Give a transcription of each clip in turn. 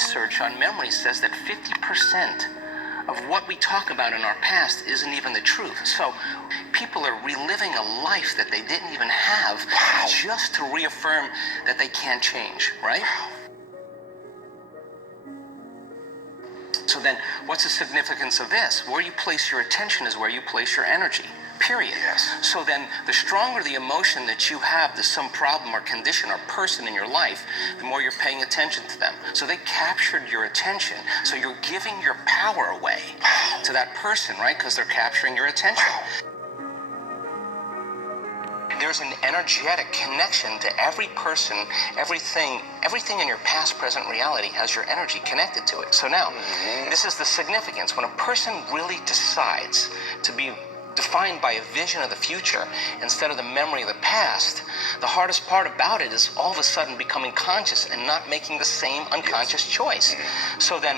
research on memory says that 50% of what we talk about in our past isn't even the truth. So people are reliving a life that they didn't even have just to reaffirm that they can't change, right? So then, what's the significance of this? Where you place your attention is where you place your energy, period. Yes. So then, the stronger the emotion that you have to some problem or condition or person in your life, the more you're paying attention to them. So they captured your attention. So you're giving your power away to that person, right? Because they're capturing your attention. There's an energetic connection to every person, everything in your past, present reality has your energy connected to it. So now, this is the significance. When a person really decides to be defined by a vision of the future instead of the memory of the past, the hardest part about it is all of a sudden becoming conscious and not making the same unconscious choice. So then,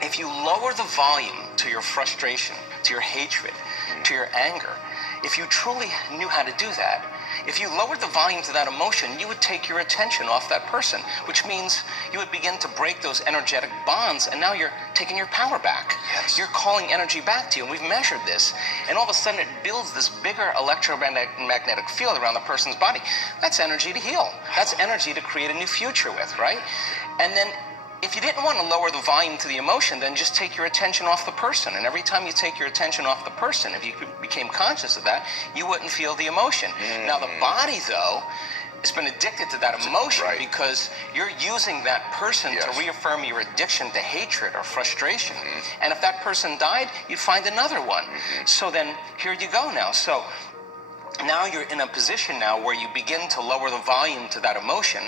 if you lower the volume to your frustration, to your hatred, to your anger, if you truly knew how to do that, if you lowered the volume to that emotion, you would take your attention off that person, which means you would begin to break those energetic bonds, and now you're taking your power back. Yes. You're calling energy back to you, and we've measured this, and all of a sudden it builds this bigger electromagnetic field around the person's body. That's energy to heal. That's energy to create a new future with, right? And then if you didn't want to lower the volume to the emotion, then just take your attention off the person. And every time you take your attention off the person, if you became conscious of that, you wouldn't feel the emotion. Now the body, though, has been addicted to that emotion because you're using that person to reaffirm your addiction to hatred or frustration. And if that person died, you'd find another one. So then here you go now. So now you're in a position now where you begin to lower the volume to that emotion,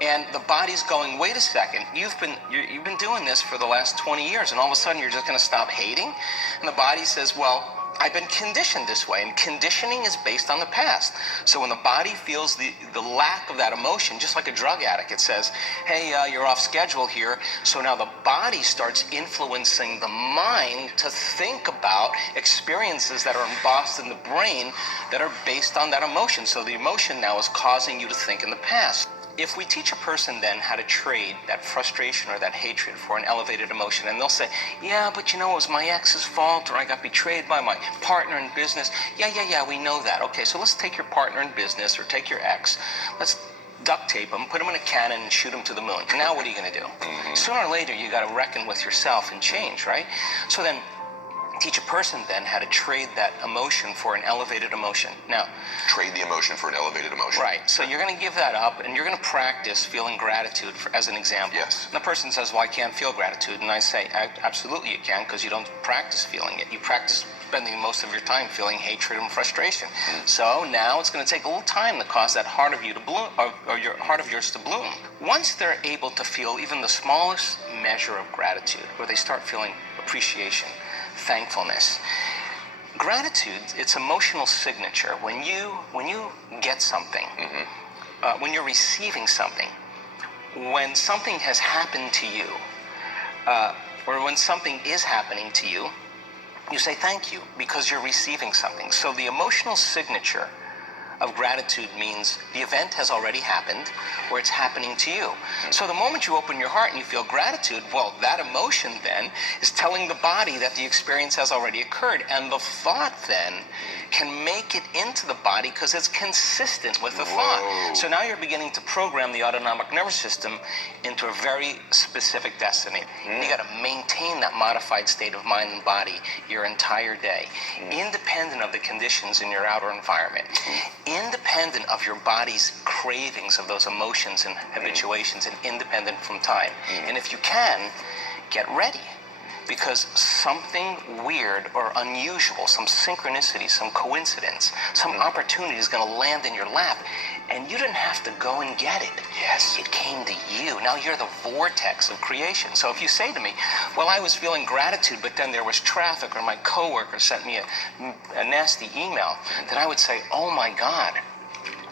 and the body's going, wait a second, you've been doing this for the last 20 years, and all of a sudden you're just going to stop hating? And the body says, well, I've been conditioned this way, and conditioning is based on the past. So when the body feels the lack of that emotion, just like a drug addict, it says, hey, you're off schedule here. So now the body starts influencing the mind to think about experiences that are embossed in the brain that are based on that emotion. So the emotion now is causing you to think in the past. If we teach a person then how to trade that frustration or that hatred for an elevated emotion, and they'll say, yeah, but you know, it was my ex's fault, or I got betrayed by my partner in business. Yeah, we know that. Okay, so let's take your partner in business or take your ex. Let's duct tape him, put him in a cannon, and shoot him to the moon. Now what are you going to do? Sooner or later, you got to reckon with yourself and change, right? So then, teach a person then how to trade that emotion for an elevated emotion. Now, trade the emotion for an elevated emotion. Right. So you're going to give that up, and you're going to practice feeling gratitude, as an example. Yes. And the person says, well, I can't feel gratitude. And I say, absolutely you can, because you don't practice feeling it. You practice spending most of your time feeling hatred and frustration. So now it's going to take a little time to cause that heart of you to bloom, or your heart of yours to bloom. Once they're able to feel even the smallest measure of gratitude, where they start feeling appreciation, thankfulness. Gratitude, it's emotional signature. When you get something, when you're receiving something, when something has happened to you, or when something is happening to you, you say thank you because you're receiving something. So the emotional signature of gratitude means the event has already happened, or it's happening to you. So the moment you open your heart and you feel gratitude, well, that emotion then is telling the body that the experience has already occurred, and the thought then can make it into the body because it's consistent with the thought. So now you're beginning to program the autonomic nervous system into a very specific destiny. You got to maintain that modified state of mind and body your entire day, independent of the conditions in your outer environment, independent of your body's cravings of those emotions and habituations, and independent from time. And if you can, get ready. Because something weird or unusual, some synchronicity, some coincidence, some opportunity is going to land in your lap, and you didn't have to go and get it. Yes. It came to you. Now you're the vortex of creation. So if you say to me, well, I was feeling gratitude, but then there was traffic, or my coworker sent me a nasty email, then I would say, oh my God,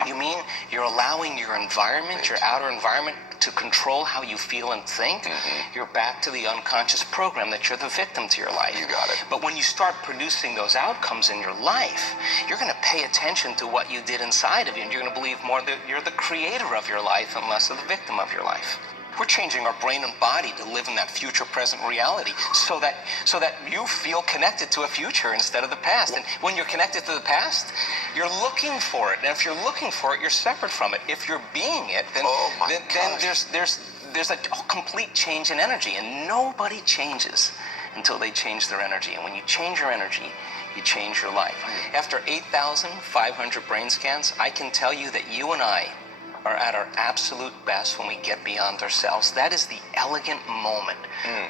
you mean you're allowing your environment, your outer environment, to control how you feel and think? You're back to the unconscious program that you're the victim to your life. You got it. But when you start producing those outcomes in your life, you're going to pay attention to what you did inside of you, and you're going to believe more that you're the creator of your life and less of the victim of your life. We're changing our brain and body to live in that future present reality so that you feel connected to a future instead of the past. And when you're connected to the past, you're looking for it. And if you're looking for it, you're separate from it. If you're being it, then there's a complete change in energy, and nobody changes until they change their energy. And when you change your energy, you change your life. After 8,500 brain scans, I can tell you that you and I are at our absolute best when we get beyond ourselves. That is the elegant moment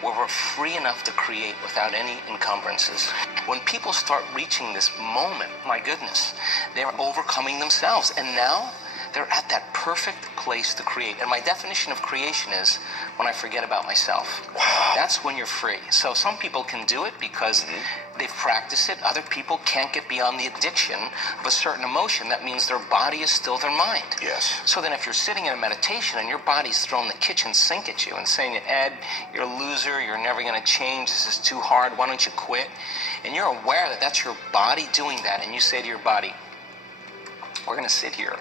where we're free enough to create without any encumbrances. When people start reaching this moment, my goodness, they're overcoming themselves. And now they're at that perfect place to create. And my definition of creation is when I forget about myself. Wow. That's when you're free. So some people can do it because they've practiced it. Other people can't get beyond the addiction of a certain emotion. That means their body is still their mind. Yes. So then if you're sitting in a meditation and your body's throwing the kitchen sink at you and saying, Ed, you're a loser, you're never going to change, this is too hard, why don't you quit? And you're aware that that's your body doing that, and you say to your body, we're going to sit here.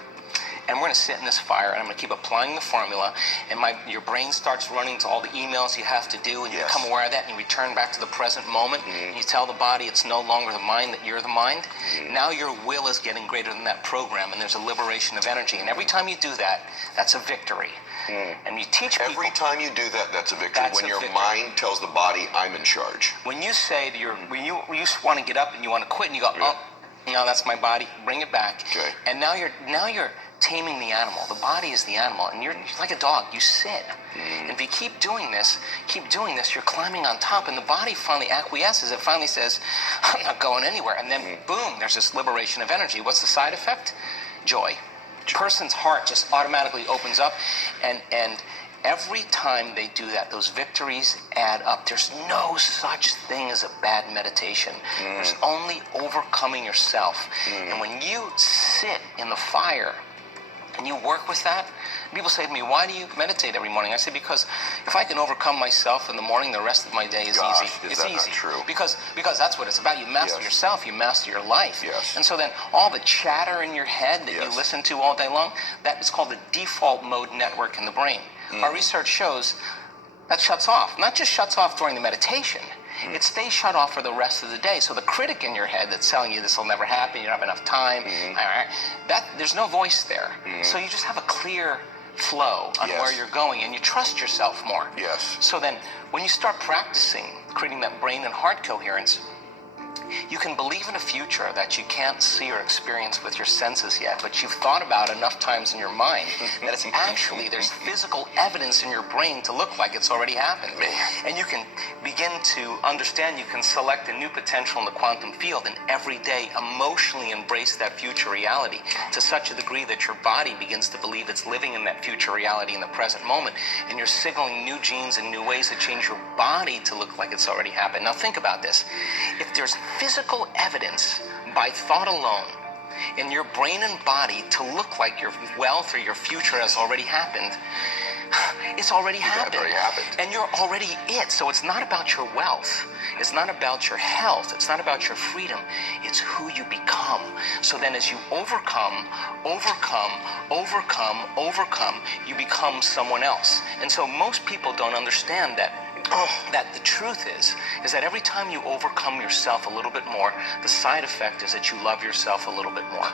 And we're going to sit in this fire, and I'm going to keep applying the formula, and your brain starts running to all the emails you have to do, and you become aware of that, and you return back to the present moment, and you tell the body it's no longer the mind, that you're the mind. Now your will is getting greater than that program, and there's a liberation of energy. And every time you do that, that's a victory. And you teach people... Every time you do that, that's a victory. When your mind tells the body, I'm in charge. When you say to when you want to get up and you want to quit, and you go, oh, no, that's my body, bring it back. Okay. And now you're taming the animal. The body is the animal, and you're like a dog. You sit. And if you keep doing this, you're climbing on top, and the body finally acquiesces. It finally says, I'm not going anywhere. And then, boom, there's this liberation of energy. What's the side effect? Joy. Person's heart just automatically opens up, and every time they do that, those victories add up. There's no such thing as a bad meditation. There's only overcoming yourself. And when you sit in the fire and you work with that, people say to me, why do you meditate every morning? I say, because if I can overcome myself in the morning, the rest of my day is easy. It's easy. Not true? Because that's what it's about. You master yourself, you master your life. Yes. And so then all the chatter in your head that you listen to all day long, that is called the default mode network in the brain. Our research shows that shuts off. Not just shuts off during the meditation, it stays shut off for the rest of the day. So the critic in your head that's telling you this will never happen, you don't have enough time, there's no voice there. So you just have a clear flow on where you're going, and you trust yourself more. Yes. So then when you start practicing creating that brain and heart coherence, you can believe in a future that you can't see or experience with your senses yet, but you've thought about enough times in your mind that it's actually, there's physical evidence in your brain to look like it's already happened. And you can begin to understand, you can select a new potential in the quantum field, and every day emotionally embrace that future reality to such a degree that your body begins to believe it's living in that future reality in the present moment, and you're signaling new genes and new ways to change your body to look like it's already happened. Now think about this. If there's physical evidence by thought alone in your brain and body to look like your wealth or your future has already happened, it's already happened. And you're already it. So it's not about your wealth. It's not about your health. It's not about your freedom. It's who you become. So then as you overcome, you become someone else. And so most people don't understand that that the truth is that every time you overcome yourself a little bit more, the side effect is that you love yourself a little bit more.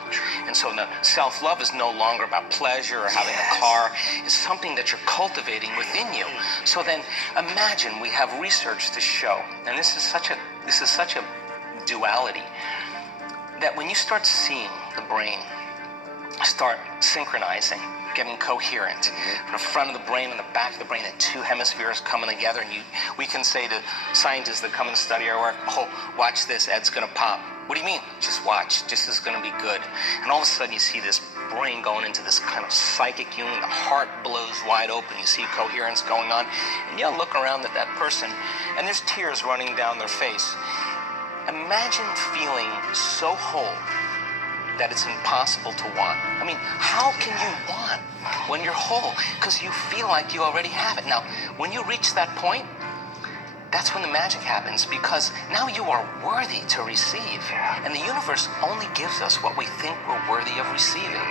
And so now self-love is no longer about pleasure or having a car. It's something that you're cultivating within you. So then imagine, we have research to show, and this is such a duality, that when you start seeing the brain start synchronizing, getting coherent, from the front of the brain and the back of the brain, the two hemispheres coming together, and we can say to scientists that come and study our work, oh, watch this, Ed's gonna pop. What do you mean? Just watch, this is gonna be good. And all of a sudden you see this brain going into this kind of psychic union, the heart blows wide open, you see coherence going on, and you look around at that person, and there's tears running down their face. Imagine feeling so whole that it's impossible to want. I mean, how can you want when you're whole? Because you feel like you already have it. Now, when you reach that point, that's when the magic happens, because now you are worthy to receive. And the universe only gives us what we think we're worthy of receiving.